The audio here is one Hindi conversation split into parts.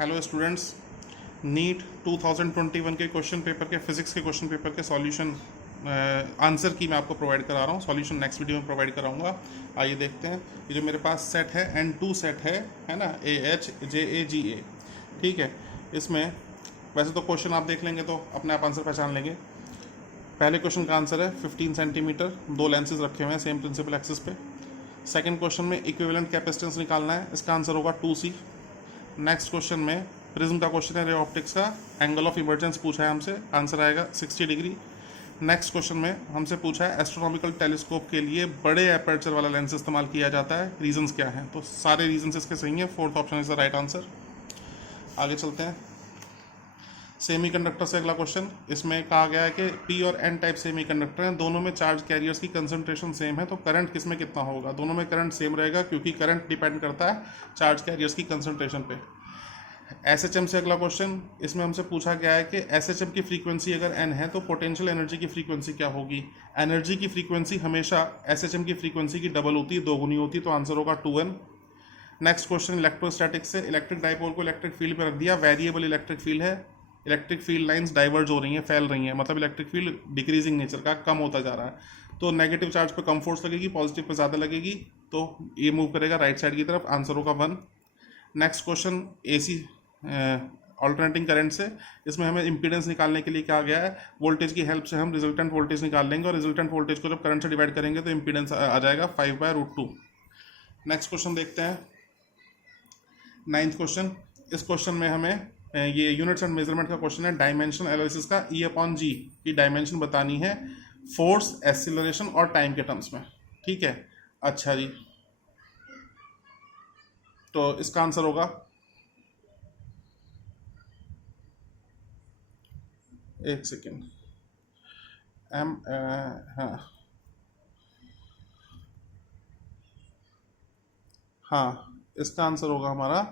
हेलो स्टूडेंट्स, नीट 2021 के क्वेश्चन पेपर के फिजिक्स के क्वेश्चन पेपर के सॉल्यूशन आंसर की मैं आपको प्रोवाइड करा रहा हूँ। सॉल्यूशन नेक्स्ट वीडियो में प्रोवाइड कराऊंगा। आइए देखते हैं। ये जो मेरे पास सेट है N2 सेट है ना, AHJAGA, ठीक है। इसमें वैसे तो क्वेश्चन आप देख लेंगे तो अपने आप आंसर पहचान लेंगे। पहले क्वेश्चन का आंसर है 15 सेंटीमीटर, दो लेंसेज रखे हुए हैं सेम प्रिंसिपल एक्सिस पे। सेकंड क्वेश्चन में इक्विवेलेंट कैपेसिटेंस निकालना है, इसका आंसर होगा 2C। नेक्स्ट क्वेश्चन में प्रिज्म का क्वेश्चन है, रे ऑप्टिक्स का एंगल ऑफ इमर्जेंस पूछा है हमसे, आंसर आएगा 60 डिग्री। नेक्स्ट क्वेश्चन में हमसे पूछा है एस्ट्रोनॉमिकल टेलीस्कोप के लिए बड़े एपर्चर वाला लेंस इस्तेमाल किया जाता है, रीजंस क्या हैं? तो सारे रीजंस इसके सही हैं, fourth option is the right answer. आगे चलते हैं। सेमीकंडक्टर से अगला क्वेश्चन, इसमें कहा गया है कि पी और एन टाइप सेमीकंडक्टर हैं, दोनों में चार्ज कैरियर्स की कंसंट्रेशन सेम है, तो करंट किसमें कितना होगा? दोनों में करंट सेम रहेगा, क्योंकि करंट डिपेंड करता है चार्ज कैरियर्स की कंसंट्रेशन पे। एसएचएम से अगला क्वेश्चन, इसमें हमसे पूछा गया है कि एसएचएम की फ्रीक्वेंसी अगर एन है तो पोटेंशियल एनर्जी की फ्रीक्वेंसी क्या होगी? एनर्जी की फ्रीक्वेंसी हमेशा एसएचएम की फ्रीक्वेंसी की डबल होती है, दोगुनी होती है, तो आंसर होगा 2n। नेक्स्ट क्वेश्चन इलेक्ट्रोस्टैटिक से, इलेक्ट्रिक डाइपोल को इलेक्ट्रिक फील्ड पर रख दिया, वेरिएबल इलेक्ट्रिक फील्ड है, इलेक्ट्रिक फील्ड लाइंस डाइवर्ज हो रही हैं, फैल रही हैं, मतलब इलेक्ट्रिक फील्ड डिक्रीजिंग नेचर का, कम होता जा रहा है, तो नेगेटिव चार्ज पर कम फोर्स लगेगी, पॉजिटिव पर ज़्यादा लगेगी, तो ये मूव करेगा राइट साइड की तरफ, आंसर होगा 1। Next question AC alternating current से, इसमें हमें इंपीडेंस निकालने के लिए कहा गया है, वोल्टेज की हेल्प से हम रिजल्टेंट वोल्टेज निकाल लेंगे, और रिजल्टेंट वोल्टेज को जब करंट से डिवाइड करेंगे तो इंपीडेंस आ जाएगा 5/√2। नेक्स्ट क्वेश्चन देखते हैं, 9th क्वेश्चन। इस क्वेश्चन में हमें ये यूनिट्स एंड मेजरमेंट का क्वेश्चन है, डायमेंशन एनालिसिस का, E/G की डायमेंशन बतानी है फोर्स, एक्सीलरेशन और टाइम के टर्म्स में, ठीक है। अच्छा जी, तो इसका आंसर होगा, एक सेकेंड, हाँ इसका आंसर होगा हमारा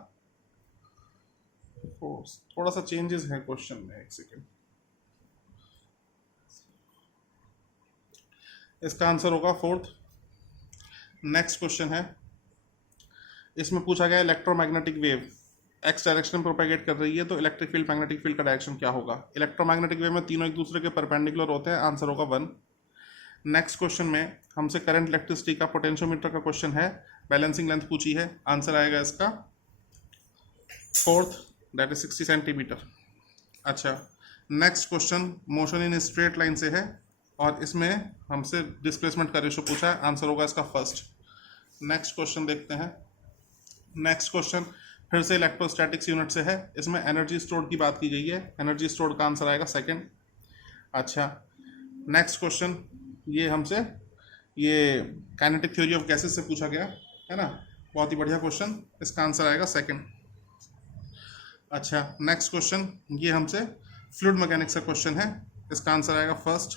फोर्स। थोड़ा सा चेंजेस है क्वेश्चन में, एक सेकेंड, इसका आंसर होगा 4th। नेक्स्ट क्वेश्चन है, इसमें पूछा गया इलेक्ट्रोमैग्नेटिक वेव एक्स डायरेक्शन में प्रोपेगेट कर रही है, तो इलेक्ट्रिक फील्ड मैग्नेटिक फील्ड का डायरेक्शन क्या होगा? इलेक्ट्रोमैग्नेटिक वेव में तीनों एक दूसरे के परपेंडिकुलर होते हैं, आंसर होगा 1। नेक्स्ट क्वेश्चन में हमसे करंट इलेक्ट्रिसिटी का पोटेंशियोमीटर का क्वेश्चन है, बैलेंसिंग लेंथ पूछी है, आंसर आएगा इसका 4th, दैट इज 60 सेंटीमीटर। अच्छा, next question motion in straight line से है, और इसमें हमसे डिस्प्लेसमेंट का रेशो पूछा है, आंसर होगा इसका 1st। नेक्स्ट क्वेश्चन देखते हैं। नेक्स्ट क्वेश्चन फिर से इलेक्ट्रोस्टैटिक्स यूनिट से है, इसमें एनर्जी स्टोर्ड की बात की गई है, एनर्जी स्टोर्ड का आंसर आएगा 2nd। अच्छा, नेक्स्ट क्वेश्चन ये हमसे ये काइनेटिक थ्योरी ऑफ गैसेस से पूछा गया है ना, बहुत ही बढ़िया क्वेश्चन, इसका आंसर आएगा 2nd। अच्छा, नेक्स्ट क्वेश्चन ये हमसे फ्लूइड मैकेनिक्स का क्वेश्चन है, इसका आंसर आएगा 1st।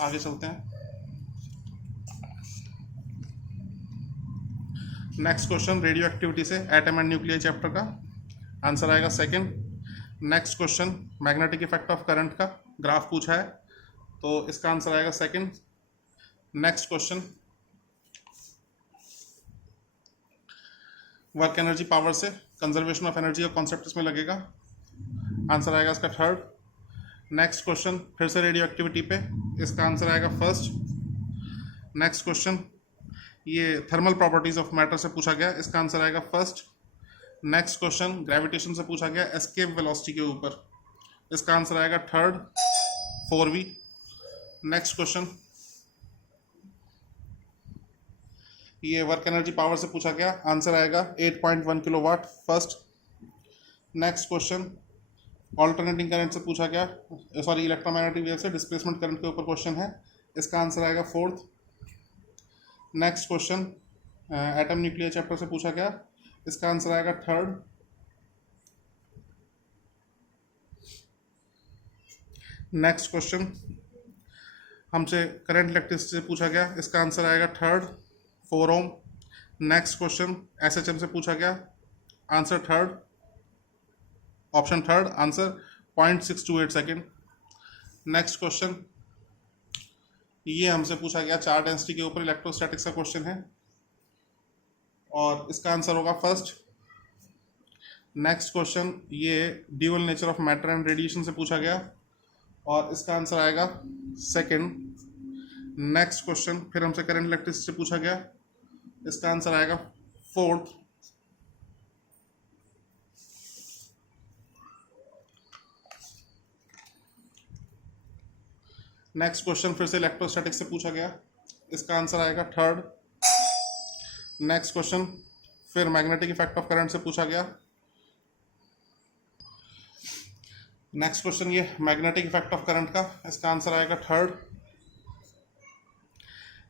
आगे चलते हैं। नेक्स्ट क्वेश्चन रेडियो एक्टिविटी से, एटम एंड न्यूक्लियर चैप्टर का, आंसर आएगा 2nd। Next question magnetic effect of current का ग्राफ पूछा है, तो इसका आंसर आएगा 2nd। Next question work energy power से, कंजर्वेशन ऑफ एनर्जी का कॉन्सेप्ट इसमें लगेगा, आंसर आएगा इसका 3rd। नेक्स्ट क्वेश्चन फिर से रेडियो एक्टिविटी पे, इसका आंसर आएगा 1st। नेक्स्ट क्वेश्चन ये थर्मल प्रॉपर्टीज ऑफ मैटर से पूछा गया, इसका आंसर आएगा 1st। नेक्स्ट क्वेश्चन ग्रेविटेशन से पूछा गया एस्केप वेलोसिटी के ऊपर, इसका आंसर आएगा 3rd, 4V। नेक्स्ट क्वेश्चन ये वर्क एनर्जी पावर से पूछा गया, आंसर आएगा 8.1 kilowatt, 1st। Next question alternating current से पूछा गया, सॉरी इलेक्ट्रोमैग्नेटिक वेव से डिस्प्लेसमेंट करंट के ऊपर क्वेश्चन है, इसका आंसर आएगा 4th। Next question atom nuclear chapter से पूछा गया, इसका आंसर आएगा 3rd। नेक्स्ट क्वेश्चन हमसे करंट इलेक्ट्रिसिटी से पूछा गया, इसका आंसर आएगा 3rd, 4 ओम। नेक्स्ट क्वेश्चन एसएचएम से पूछा गया, answer 3rd, option 3rd, answer 0.628 second. Next question ये हमसे पूछा गया चार्ज डेंसिटी के ऊपर, इलेक्ट्रोस्टैटिक्स का क्वेश्चन है, और इसका आंसर होगा 1st। नेक्स्ट क्वेश्चन ये dual nature of matter and radiation से पूछा गया और इसका आंसर आएगा सेकंड। नेक्स्ट क्वेश्चन फिर हमसे करंट इलेक्ट्रिसिटी से पूछा गया, इसका आंसर आएगा फोर्थ। नेक्स्ट क्वेश्चन फिर से इलेक्ट्रोस्टैटिक्स से पूछा गया, इसका आंसर आएगा थर्ड। नेक्स्ट क्वेश्चन फिर मैग्नेटिक इफेक्ट ऑफ करंट से पूछा गया, नेक्स्ट क्वेश्चन ये मैग्नेटिक इफेक्ट ऑफ करंट का, इसका आंसर आएगा third.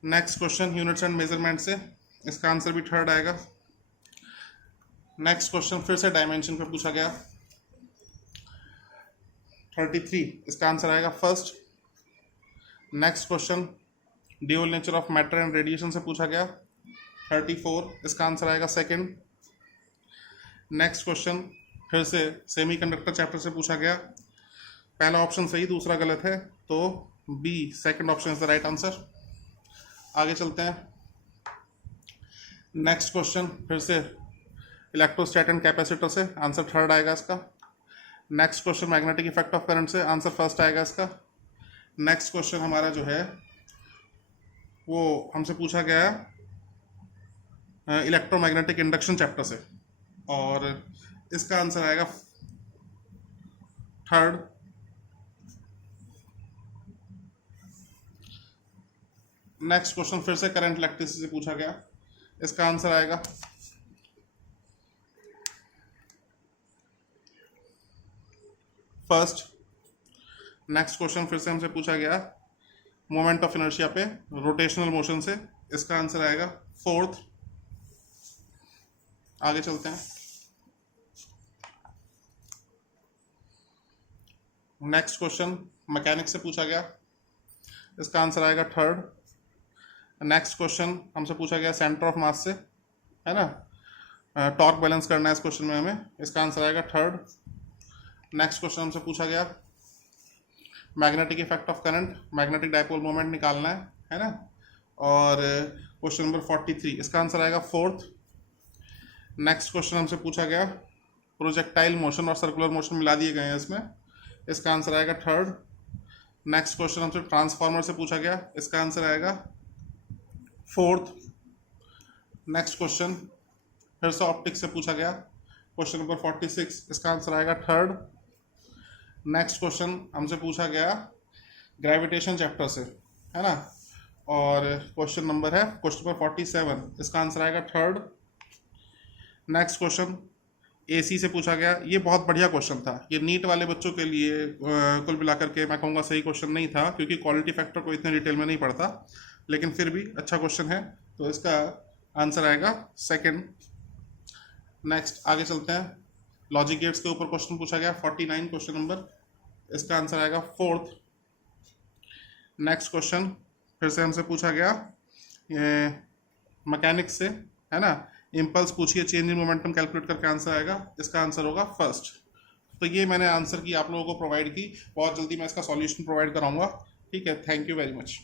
Next question units and measurement से, इसका आंसर भी थर्ड आएगा। नेक्स्ट क्वेश्चन फिर से डायमेंशन पे पूछा गया 33, इसका आंसर आएगा first. Next question dual nature of matter and radiation से पूछा गया 34, इसका आंसर आएगा सेकंड। नेक्स्ट क्वेश्चन फिर से सेमीकंडक्टर चैप्टर से पूछा गया, पहला ऑप्शन सही दूसरा गलत है, तो b second option is the right answer. आगे चलते हैं। नेक्स्ट क्वेश्चन फिर से इलेक्ट्रोस्टैट एंड कैपेसिटर से, आंसर थर्ड आएगा इसका। Next question magnetic effect of current से, आंसर फर्स्ट आएगा इसका। नेक्स्ट क्वेश्चन हमारा जो है वो हमसे पूछा गया इलेक्ट्रोमैग्नेटिक इंडक्शन चैप्टर से और इसका आंसर आएगा थर्ड। नेक्स्ट क्वेश्चन फिर से करंट इलेक्ट्रिसिटी से पूछा गया, इसका आंसर आएगा फर्स्ट। नेक्स्ट क्वेश्चन फिर से हमसे पूछा गया मोमेंट ऑफ इनर्शिया पे रोटेशनल मोशन से, इसका आंसर आएगा फोर्थ। आगे चलते हैं। नेक्स्ट क्वेश्चन मैकेनिक्स से पूछा गया, इसका आंसर आएगा थर्ड। नेक्स्ट क्वेश्चन हमसे पूछा गया सेंटर ऑफ मास से, है ना, टॉर्क बैलेंस करना है इस क्वेश्चन में हमें, इसका आंसर आएगा थर्ड। नेक्स्ट क्वेश्चन हमसे पूछा गया magnetic effect of current, magnetic dipole moment निकालना है ना, और क्वेश्चन नंबर 43, इसका आंसर आएगा फोर्थ। नेक्स्ट क्वेश्चन हमसे पूछा गया प्रोजेक्टाइल मोशन और सर्कुलर मोशन मिला दिए गए हैं इसमें, इसका आंसर आएगा थर्ड। नेक्स्ट क्वेश्चन हमसे ट्रांसफार्मर से पूछा गया, इसका आंसर आएगा फोर्थ। नेक्स्ट क्वेश्चन फिर से ऑप्टिक्स से पूछा गया, क्वेश्चन नंबर 46, इसका आंसर आएगा थर्ड। नेक्स्ट क्वेश्चन हमसे पूछा गया ग्रेविटेशन चैप्टर से, है ना, और क्वेश्चन नंबर है क्वेश्चन नंबर 47, इसका आंसर आएगा थर्ड। नेक्स्ट क्वेश्चन एसी से पूछा गया, ये बहुत बढ़िया क्वेश्चन था, ये नीट वाले बच्चों के लिए कुल मिलाकर के मैं कहूँगा सही क्वेश्चन नहीं था, क्योंकि क्वालिटी फैक्टर को इतने डिटेल में नहीं पढ़ता, लेकिन फिर भी अच्छा क्वेश्चन है, तो इसका आंसर आएगा सेकंड। नेक्स्ट आगे चलते हैं। लॉजिक गेट्स के ऊपर क्वेश्चन पूछा गया 49 क्वेश्चन नंबर, इसका आंसर आएगा फोर्थ। नेक्स्ट क्वेश्चन फिर से हमसे पूछा गया मैकेनिक्स से, है ना, इम्पल्स पूछिए चेंज इन मोमेंटम कैलकुलेट करके आंसर आएगा, इसका आंसर होगा फर्स्ट। तो ये मैंने आंसर की आप लोगों को प्रोवाइड की, बहुत जल्दी मैं इसका सॉल्यूशन प्रोवाइड कराऊंगा। ठीक है, थैंक यू वेरी मच।